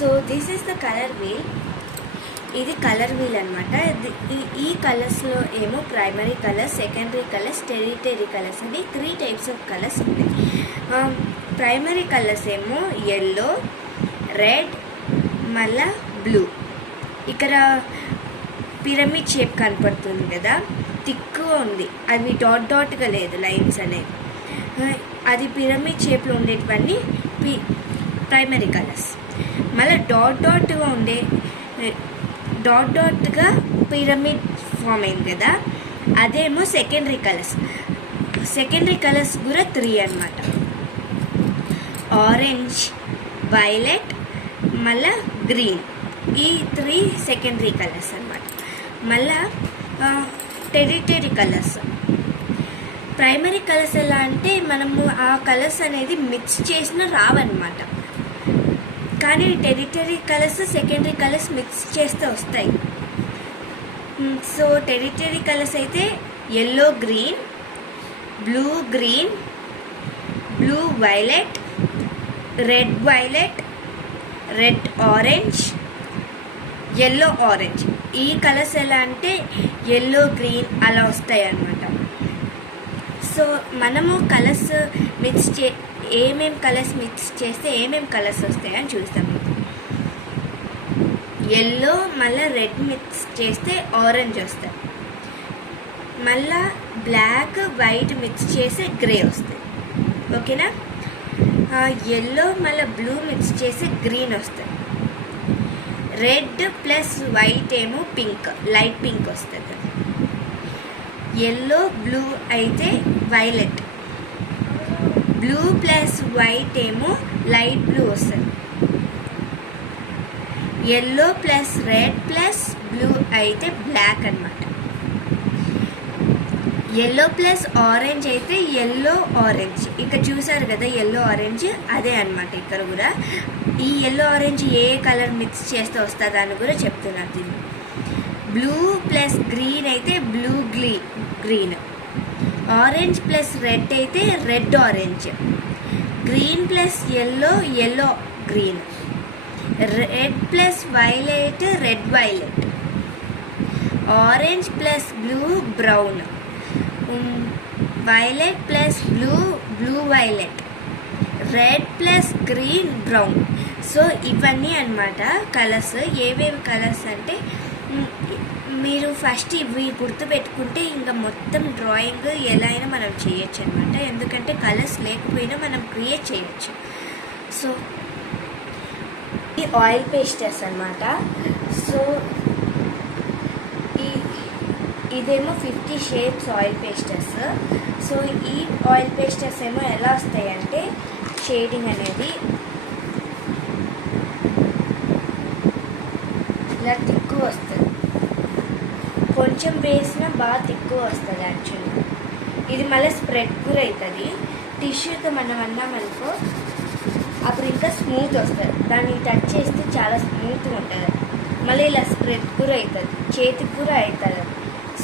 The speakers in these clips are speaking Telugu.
So this is the colour wheel. ఇది కలర్ వీల్ అనమాట. ఈ కలర్స్లో ఏమో primary colours, secondary colours, territory colours అని 3 టైప్స్ ఆఫ్ కలర్స్ ఉన్నాయి. ప్రైమరీ కలర్స్ ఏమో ఎల్లో, రెడ్, మళ్ళా బ్లూ. ఇక్కడ పిరమిడ్ షేప్ కనపడుతుంది కదా, థిక్గా ఉంది, అవి డాట్ డాట్గా లేదు లైన్స్ అనేది. అది పిరమిడ్ షేప్లో ఉండేటివన్నీ ప్రైమరీ కలర్స్. మళ్ళీ డాట్ డాట్గా పిరమిడ్ ఫామ్ అయింది కదా, అదేమో సెకండరీ కలర్స్. సెకండరీ కలర్స్ కూడా 3 అన్నమాట. ఆరెంజ్, వైలెట్, మళ్ళా గ్రీన్. ఈ 3 సెకండరీ కలర్స్ అన్నమాట. మళ్ళా టెరిటరీ కలర్స్. ప్రైమరీ కలర్స్ ఎలా అంటే మనము ఆ కలర్స్ అనేది మిక్స్ చేసిన రావన్నమాట. కానీ territory colours, secondary colours mix చేస్తే వస్తాయి. సో టెరిటరీ కలర్స్ అయితే yellow green, blue green, blue violet, red violet, red orange, yellow orange. ఈ కలర్స్ ఎలా అంటే ఎల్లో గ్రీన్ అలా వస్తాయి అన్నమాట. సో మనము కలర్స్ ఏమేం కలర్స్ మిక్స్ చేస్తే ఏమేం కలర్స్ వస్తాయని చూస్తాము. ఎల్లో మళ్ళీ రెడ్ మిక్స్ చేస్తే ఆరెంజ్ వస్తాయి. మళ్ళా బ్లాక్ వైట్ మిక్స్ చేస్తే గ్రే వస్తాయి. ఓకేనా? ఎల్లో మళ్ళీ బ్లూ మిక్స్ చేసి గ్రీన్ వస్తుంది. రెడ్ ప్లస్ వైట్ ఏమో పింక్, లైట్ పింక్ వస్తుంది. ఎల్లో బ్లూ అయితే వైలెట్. బ్లూ ప్లస్ వైట్ ఏమో లైట్ బ్లూ వస్తుంది. Yellow plus red plus blue అయితే బ్లాక్ అన్నమాట. ఎల్లో ప్లస్ ఆరెంజ్ అయితే ఎల్లో ఆరెంజ్. ఇక్కడ చూసారు కదా ఎల్లో ఆరెంజ్, అదే అన్నమాట ఇక్కడ కూడా. ఈ ఎల్లో ఆరెంజ్ ఏ కలర్ మిక్స్ చేస్తే వస్తుందని కూడా చెప్తున్నారు దీన్ని. బ్లూ ప్లస్ గ్రీన్ అయితే blue green. Orange plus red అయితే red orange. Green plus yellow yellow green. Red plus violet red violet. Orange plus blue brown. Violet plus blue violet. Red plus green brown. So ఇవన్నీ అన్నమాట కలర్స్. ఏవేవి కలర్స్ అంటే మీరు ఫస్ట్ ఇవి గుర్తుపెట్టుకుంటే ఇంకా మొత్తం డ్రాయింగ్ ఎలా అయినా మనం చేయొచ్చు అనమాట. ఎందుకంటే కలర్స్ లేకపోయినా మనం క్రియేట్ చేయొచ్చు. సో ఈ ఆయిల్ పేస్టర్స్ అనమాట. సో ఇదేమో 50 షేప్స్ ఆయిల్ పేస్టర్స్. సో ఈ ఆయిల్ పేస్టర్స్ ఏమో ఎలా వస్తాయంటే షేడింగ్ అనేది ఇలా తిక్కు వస్తుంది. కొంచెం వేసినా బాగా తిక్కువ వస్తుంది యాక్చువల్లీ. ఇది మళ్ళీ స్ప్రెడ్ కూడా అవుతుంది. టిష్యూతో మనం అన్నామనుకో అప్పుడు ఇంకా స్మూత్ వస్తుంది. దాన్ని టచ్ చేస్తే చాలా స్మూత్గా ఉంటుంది. మళ్ళీ ఇలా స్ప్రెడ్ కూడా అవుతుంది, చేతికి కూడా అవుతుంది.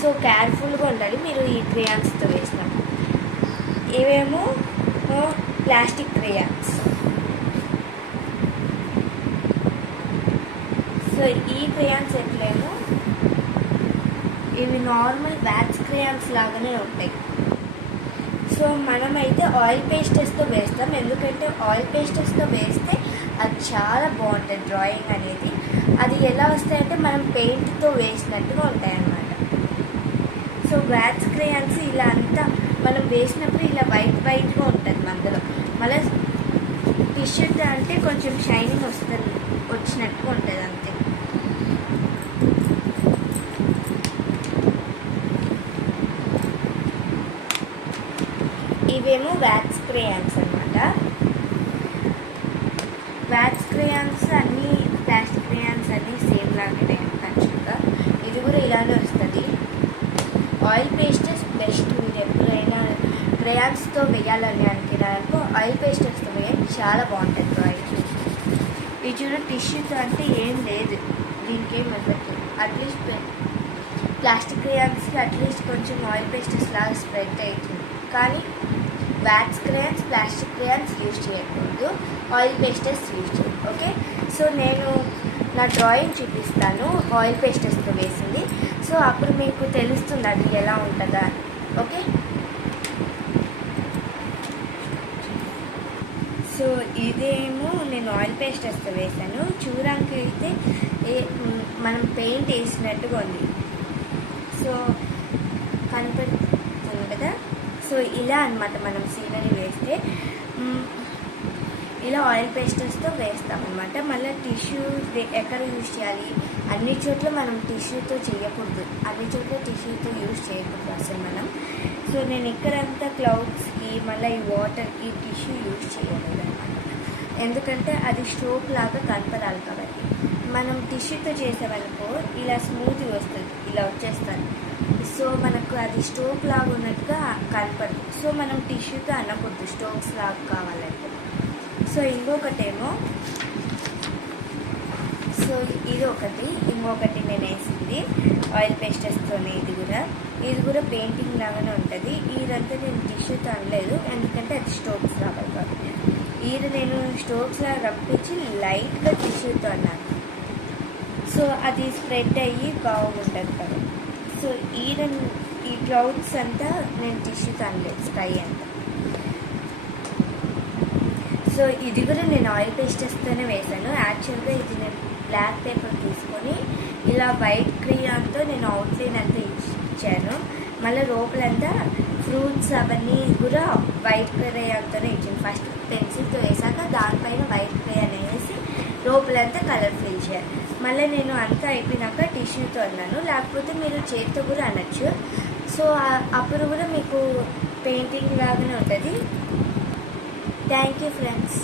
సో కేర్ఫుల్గా ఉండాలి మీరు ఈ క్రేయాన్స్తో వేసినప్పుడు. ఇవేమో ప్లాస్టిక్ క్రేయాన్స్. సో ఈ క్రేయాన్స్ ఎట్లేమో ఇవి నార్మల్ వ్యాక్స్ క్రేయాన్స్ లాగానే ఉంటాయి. సో మనమైతే ఆయిల్ పేస్టర్స్తో వేస్తాం, ఎందుకంటే ఆయిల్ పేస్టర్స్తో వేస్తే అది చాలా బాగుంటుంది డ్రాయింగ్ అనేది. అది ఎలా వస్తాయంటే మనం పెయింట్తో వేసినట్టుగా ఉంటాయన్నమాట. సో వ్యాక్స్ క్రేయాన్స్ ఇలా అంతా మనం వేసినప్పుడు ఇలా వైట్గా ఉంటుంది మధ్యలో. మళ్ళీ టిష్యూ అంటే కొంచెం షైనింగ్ వచ్చినట్టుగా ఉంటుంది అంతే. ఇవేమో వ్యాక్స్ క్రేయాన్స్ అనమాట. వ్యాక్స్ క్రేయాన్స్ అన్నీ ప్లాస్టిక్ క్రేయాన్స్ అన్నీ సేమ్ లాగానే యాక్చువల్గా. ఇది కూడా ఇలానే వస్తుంది. Oil పేస్టర్స్ best. మీరు ఎప్పుడైనా క్రేయాన్స్తో వేయాలని అనుకున్నారనుకో ఆయిల్ పేస్టర్స్తో వేయండి, చాలా బాగుంటుంది డ్రాయింగ్. ఇది చూడ టిష్యూతో అంటే ఏం లేదు, దీనికి ఏం అవ్వదు. అట్లీస్ట్ ప్లాస్టిక్ క్రేయాన్స్కి అట్లీస్ట్ కొంచెం ఆయిల్ పేస్టర్స్ లాగా స్ప్రెడ్ అవుతుంది. కానీ wax crayons, plastic crayons use చేయకూడదు, ఆయిల్ పేస్టర్స్ యూజ్ చేయాలి. ఓకే. సో నేను నా డ్రాయింగ్ చూపిస్తాను ఆయిల్ పేస్టర్స్తో వేసింది. సో అప్పుడు మీకు తెలుస్తుంది అది ఎలా ఉంటుందా. ఓకే, సో ఇదేమో నేను ఆయిల్ పేస్టర్స్తో వేసాను. చూడడానికి అయితే మనం పెయింట్ వేసినట్టుగా ఉంది. సో కనపడుతుంది కదా. సో ఇలా అన్నమాట మనం సీనరీ వేస్తే ఇలా ఆయిల్ పేస్టర్స్తో వేస్తామన్నమాట. మళ్ళీ టిష్యూ ఎక్కడ యూజ్ చేయాలి, అన్ని చోట్ల మనం టిష్యూతో చేయకూడదు, అన్ని చోట్ల టిష్యూతో యూజ్ చేయకూడదు అసలు మనం. సో నేను ఇక్కడంతా క్లౌడ్స్కి మళ్ళీ ఈ వాటర్కి టిష్యూ యూజ్ చేయలేదు అనమాట. ఎందుకంటే అది స్ట్రోక్ లాగా కనపడాలి కాబట్టి. మనం టిష్యూతో చేసేవనుకో ఇలా స్మూత్గా వస్తుంది, ఇలా వచ్చేస్తుంది. సో మనకు అది స్ట్రోక్ లాగా ఉన్నట్టుగా కనపడదు. సో మనం టిష్యూతో అనకూడదు స్ట్రోక్స్ లాగా కావాలంటే. సో ఇంకొకటేమో, సో ఇది ఒకటి, ఇంకొకటి నేను వేసింది ఆయిల్ పేస్టర్స్తోనే. ఇది కూడా పెయింటింగ్ లాగానే ఉంటుంది. ఇదంతా నేను టిష్యూతో అనలేదు ఎందుకంటే అది స్ట్రోక్స్ రావాలి కాబట్టి. ఇది నేను స్ట్రోక్స్ లాగా రప్పించి లైట్గా టిష్యూతో అన్నాను. సో అది స్ప్రెడ్ అయ్యి బాగుంటుంది కదా. సో ఈ క్లౌడ్స్ అంతా నేను టిష్యూతో అనలేదు, స్కై అంతా. సో ఇది కూడా నేను ఆయిల్ పేస్టర్స్తోనే వేసాను. యాక్చువల్గా ఇది నేను బ్లాక్ పేపర్ తీసుకొని ఇలా వైట్ క్రియాన్తో నేను అవుట్లైన్ అంతా ఇచ్చాను. మళ్ళీ లోపలంతా ఫ్రూట్స్ అవన్నీ కూడా వైట్ క్రియాన్తోనే ఇచ్చాను. ఫస్ట్ పెన్సిల్తో వేసాక దానిపైన వైట్ క్రియాన్ వేసి లోపలంతా కలర్ ఫిల్ చేయాలి. మళ్ళీ నేను అంతా అయిపోయినాక టిష్యూతో అన్నాను, లేకపోతే మీరు చేతితో కూడా అనొచ్చు. సో అప్పుడు కూడా మీకు పెయింటింగ్ లాగానే ఉంటుంది. Thank you friends.